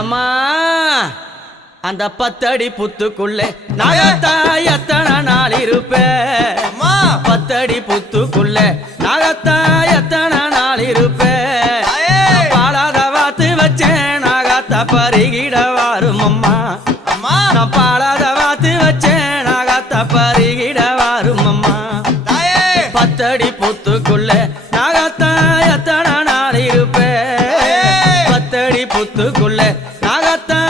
எம்மா அந்த 10 அடி புத்துக்குள்ளே நாகத்தா எத்தனை நாள் இருப்பேன் 10 அடி புத்துக்குள்ளே நாகத்தா எத்தனை நாள் இருப்பேன் பாலாத வாத்து வச்சேன் நாகத்தா பருகிட வாரும் அம்மா நான் பாலாத வாத்து வச்சேன் நாகத்தா பருகிட வாரும் அம்மா 10 அடி புத்துக்குள்ளே நாகத்தா எத்தனை நாள் இருப்பேன் 10 அடி புத்துக்குள்ளே நாகத்தா